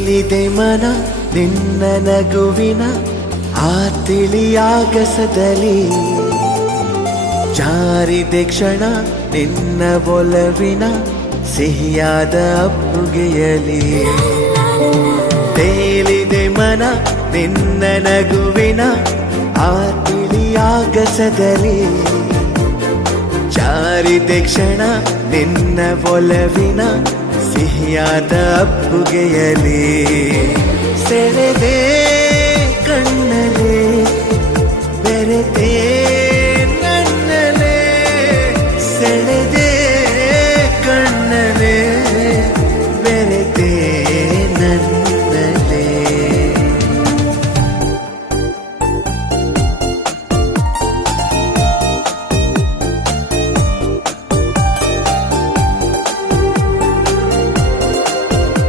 ತೇಲಿದೆ ಮನ ನಿನ್ನ ನಗುವಿನ ಆ ತಿಳಿಯಾಗಸದಲ್ಲಿ, ಜಾರಿದೆ ಕ್ಷಣ ನಿನ್ನ ಒಲವಿನ ಸಿಹಿಯಾದ ಅಪ್ಪುಗೆಯಲಿ. ತೇಲಿದೆ ಮನ ನಿನ್ನ ನಗುವಿನ ಆ ತಿಳಿಯಾಗಸದಲ್ಲಿ, ಜಾರಿದೆ ಕ್ಷಣ ನಿನ್ನ ಒಲವಿನ ಸಿಹಿಯಾದ ಅಪ್ಪುಗೆಯಲಿ. ಸೆಳೆದೆ ಕಣ್ಣಲೆ ಬೆರೆತೆ ನನ್ನಲೆ, ಸೆಳೆದೆ ಕಣ್ಣಲೆ ಬೆರೆತೆ